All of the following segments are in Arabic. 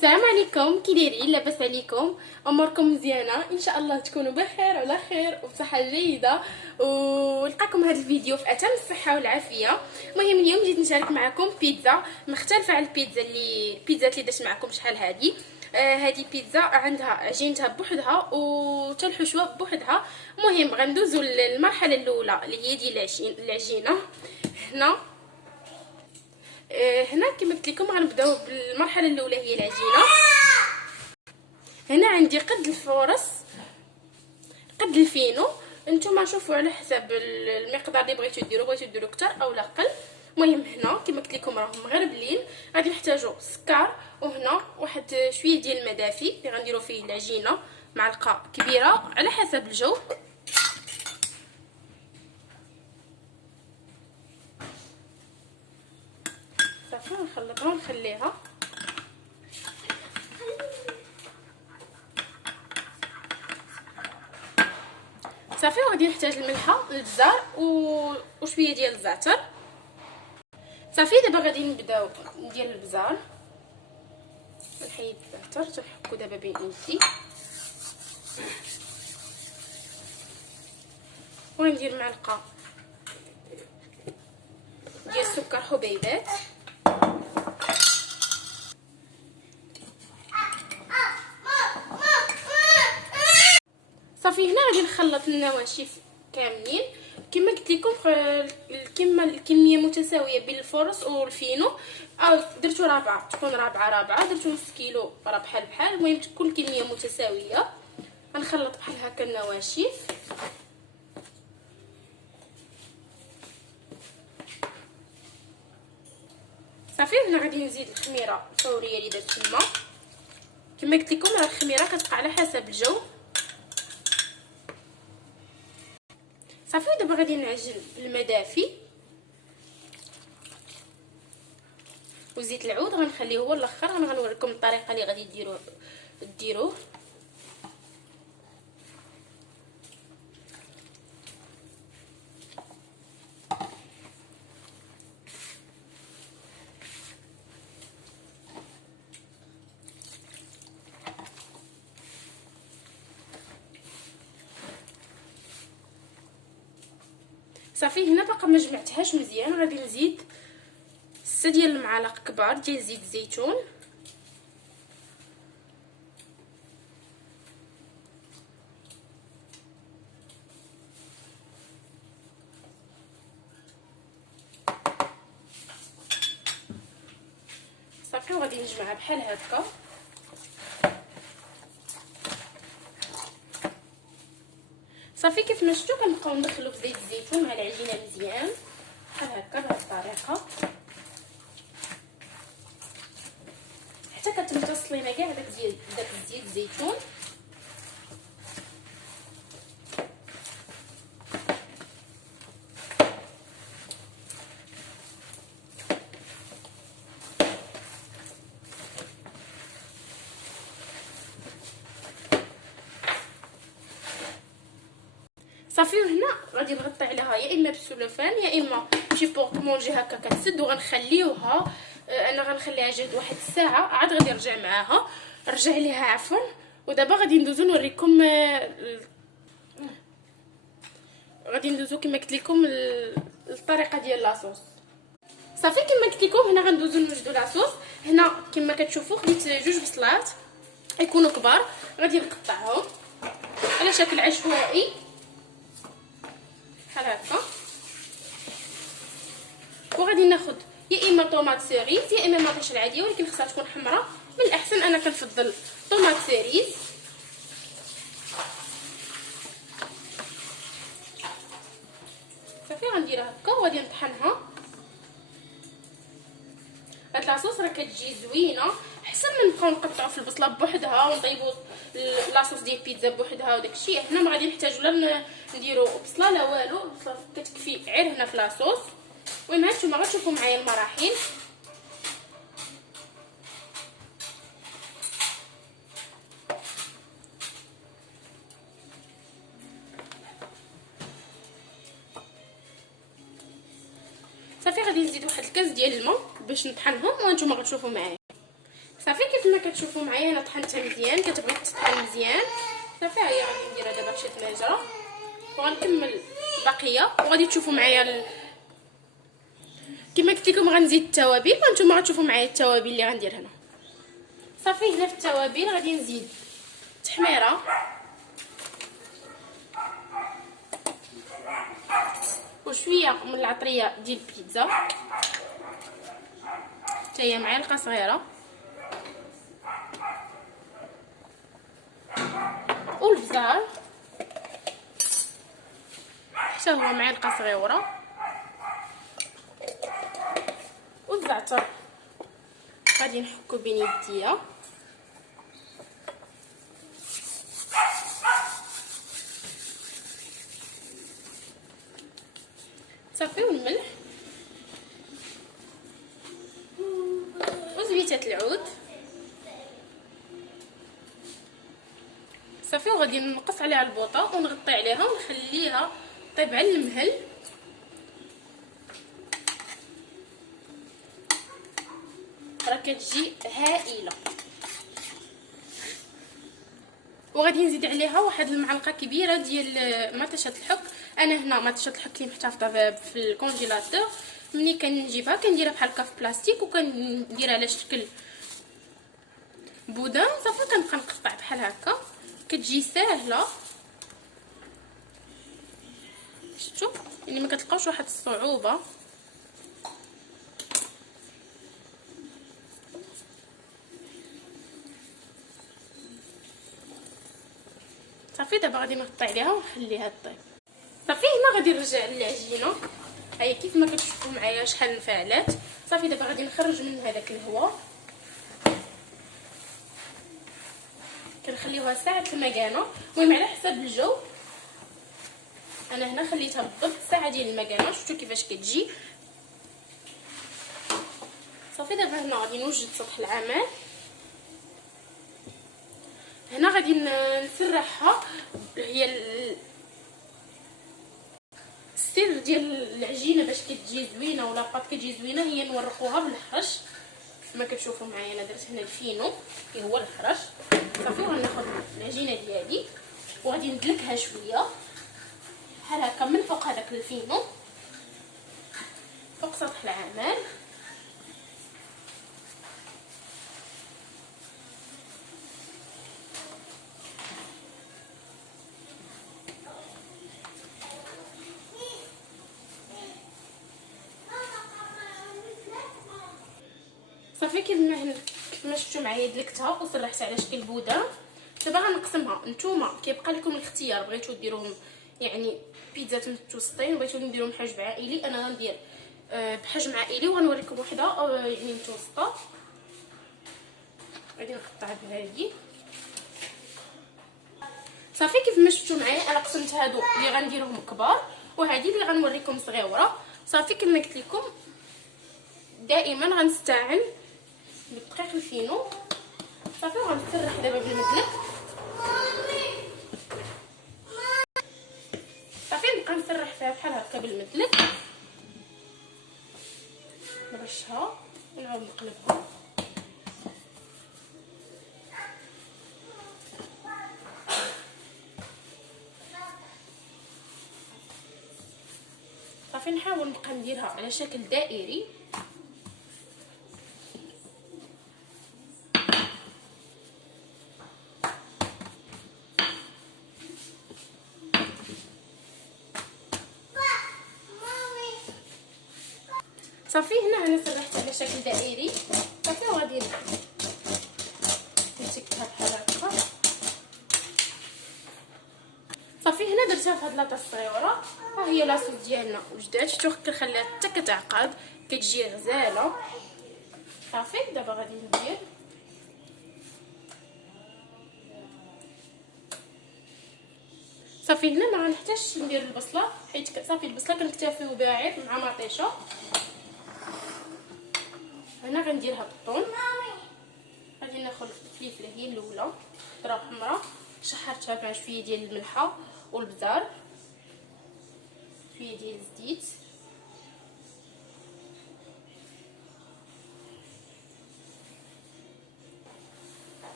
السلام عليكم، كي دايرين؟ لاباس عليكم؟ اموركم مزيانه؟ ان شاء الله تكونوا بخير وعلى خير وبصحه جيده، ونلقاكم هذا الفيديو في اتم الصحه والعافيه. المهم اليوم جيت نشارك معكم بيتزا مختلفه على البيتزات اللي درت معكم شحال هذه. هذه بيتزا عندها عجينتها بوحدها وتا الحشوه بوحدها. المهم غندوزو للمرحله الاولى اللي هي ديال العجينه. هنا كما قلت لكم غنبداو بالمرحله الاولى هي العجينه. هنا عندي قد الفورص قد الفينو، نتوما شوفوا على حسب المقدار اللي بغيتو ديروا كتر او لا قل. المهم هنا كما قلت لكم راهم مغربلين، غادي نحتاجوا سكر، وهنا واحد شويه ديال المدافي اللي غنديروا فيه العجينه، معلقه كبيره على حسب الجو. صافي نخلطها ونخليها. صافي وغادي نحتاج الملحه، البزار وشويه ديال الزعتر. صافي دابا غادي نبداو ندير البزار، نحيد الزعتر تنحكو دابا بين يدي، وندير معلقه ديال السكر حبيبات. صافي هنا غادي نخلط النواشف كاملين كما قلت لكم، كما الكميه متساويه بين الفورص والفينو. درتو رابعه تكون رابعه، درتو نص كيلو راه بحال المهم تكون الكميه متساويه. غنخلط بحال هكا النواشف. صافي هنا غادي نزيد الخميره الفوريه اللي درت تما. كما قلت لكم راه الخميره كتبقى على حسب الجو. صافي دابا غادي نعجن بالمدافي وزيت العود، غنخليه هو الاخر. غنوريكم الطريقه اللي غادي ديروه. صافي هنا باقا ما جمعتهاش مزيان، غادي نزيد 6 ديال المعالق كبار ديال زيت الزيتون. صافي وغادي نجمعها بحال هكا. صافي كيف ما شفتوا كنبقاو ندخلو في زيت الزيتون مع العجينه مزيان بحال هكا بهذه الطريقه حتى كتمتص لينا كاع داك الزيت الزيتون. صافي هنا غادي نغطي عليها يا اما بالسلوفان يا اما شي بورطمونجي هكا كتسد، وغنخليوها. انا غنخليها جهد واحد الساعه، عاد غادي نرجع ليها عفوا. ودابا غادي ندوزو نوريكم، غادي ندوزو كما قلت لكم الطريقه ديال لاصوص. صافي كما قلت لكم هنا غندوزو نوجدو لاصوص. هنا كما كتشوفوا خديت 2 بصلات يكونوا كبار، غادي نقطعهم على شكل عشوائي بحال هكا. وغادي ناخذ يا اما طوماط سيريز يا اما مطيشه العاديه، ولكن خصها تكون حمراء من الاحسن. انا كنفضل طوماط سيريز. صافي غنديرها هكا وغادي نطحنها. هاد لاصوص راه كتجي زوينه، احسن من نبقاو نقطعوا في البصله بوحدها ونطيبوا لاصوص ديال البيتزا بوحدها وداكشي. حنا ما غادي نحتاجوا لا نديروا بصله لا والو، البصله كتكفي غير هنا في لاصوص. المهم هانتوما غتشوفوا معايا المراحل. صافي غادي نزيد واحد الكاس ديال الماء باش نطحنهم وانتم غتشوفوا معايا. صافي كيف ما كتشوفوا معايا انا طحنتها مزيان. كتبغي تطحن مزيان صافي. هي غادي نديرها دابا بشي طنجره وغنكمل البقيه وغادي تشوفوا معايا كما قلت لكم غنزيد التوابل وانتم غتشوفوا معايا التوابل اللي غندير هنا. صافي هنا في التوابل غادي نزيد تحميره وشويه من العطريه ديال البيتزا حتى هي معلقه صغيره والبزار حتى هو معلقه صغيره والزعتر غادي نحكو بين يديا صافي والملح وزبيته العود صافي. وغادي نقص عليها البوطه ونغطي عليها ونخليها طيب على المهل. راه كتجي هائله. وغادي نزيد عليها واحد المعلقه كبيره ديال مطيشه الحك. انا هنا مطيشه الحك اللي محتفظه في الكونجيلاتور. ملي كنجيبها كنديرها بحال هكا في بلاستيك وكنديرها على شكل بودان صافي. كنبقى نقطع بحال هكا كتجي ساهله. شفتوا يعني ما كتلقاوش واحد الصعوبه. صافي دابا غادي نقطع عليها ونخليها طيب. صافي هنا غادي نرجع للعجينه. هاي كيف ما كتشوفوا معايا شحال انفعلات. صافي دابا غادي نخرج من هذاك الهواء كنخليوها ساعه المكانه. المهم على حسب الجو. انا هنا خليتها بالضبط ساعه ديال المكانه. شفتوا كيفاش كتجي. صافي دابا هنا غادي نوجد سطح العمل. هنا غادي نسرحها. هي السر ديال العجينه باش كتجي زوينه ولا بقات كتجي زوينه هي نورقوها بالحرش كما كتشوفوا معايا. انا درت هنا الفينو اللي هو الحرش. صافي غناخذ العجينه ديالي وغادي ندلكها شويه بحال هكا من فوق هذاك الفينو فوق سطح العمل. صافي كيف ما شفتوا معايا دلكتها وسرحتها على شكل بودان. دابا غنقسمها. نتوما كيبقى لكم الاختيار بغيتو ديروهم يعني بيتزا متوسطين بغيتو نديرهم بحجم عائلي. انا غندير بحجم عائلي وغنوريكم وحده يعني متوسطه. غادي نقطع بهذه صافي. كيف ما شفتوا معايا انا قسمت هادو اللي غنديرهم كبار وهذه اللي غنوريكم صغيره. صافي كما قلت لكم دائما غنستعن بالدقيق الفينو. صافي وغنسرح دابا بالمدلك. صافي نبقى نسرح فيها بحال هكا بالمدلك نرشها ونعاود نقلبها. صافي نحاول نبقى نديرها على شكل دائري. صافي هنا انا سرحت على شكل دائري. صافي وغادي نسكتها بحال هكا. صافي هنا درتها في هاد لاطه الصغيره. ها هي لاصوص ديالنا وجدات. شفتوا كنخليها حتى كتعقد كتجي غزاله. صافي دابا غادي ندير صافي هنا ما غنحتاجش ندير البصله حيت صافي البصله كنكتفيو بها غير مع مطيشه. هنا غنديرها بالطون. غادي ناخذ الفلفله هي الاولى خضره وحمراء شحرتها مع شويه ديال الملحه والبزار شويه ديال الزيت.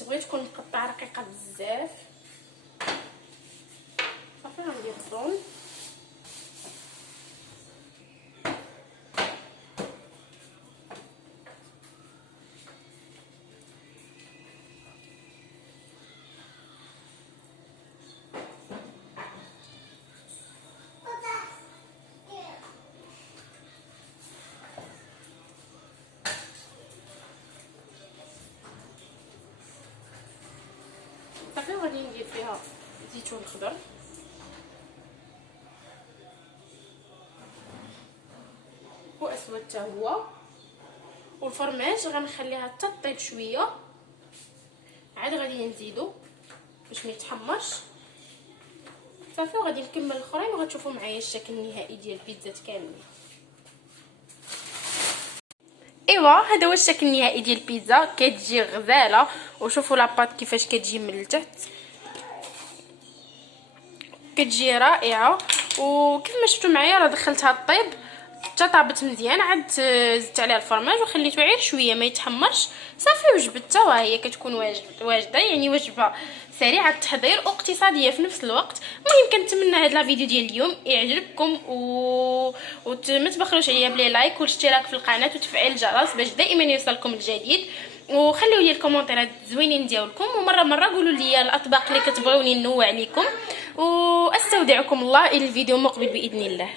كتبغي تكون مقطعه رقيقه بزاف. صافي غندير الزون. صافي غادي ندير فيها زيتون خضر، واسود حتى هو، والفرماج غنخليها حتى طيب شويه، عاد غادي نزيدو باش ما يتحمرش. صافي وغادي نكمل الاخرين وغتشوفوا معايا الشكل النهائي ديال البيتزا كاملين. ايوا هذا هو الشكل النهائي ديال البيتزا، كتجي غزاله. وشوفوا لاباط كيفاش كتجي من التحت، كتجي رائعه. وكيف ما شفتوا معايا راه دخلتها الطيب حتى طابت مزيان، عاد زدت عليها الفرماج وخليته غير شويه ما يتحمرش. صافي وجبتها وهي كتكون واجده، يعني وجبه سريعه التحضير واقتصاديه في نفس الوقت. المهم كنتمنى هذا لا فيديو ديال اليوم يعجبكم وما تبخلوش عليا بلي لايك والاشتراك في القناه وتفعيل الجرس باش دائما يوصلكم الجديد. وخليوا لي الكومونتيرات زوينين ديالكم، ومره قولوا لي الاطباق اللي كتبغوني ننوع عليكم. واستودعكم الله الى الفيديو المقبل باذن الله.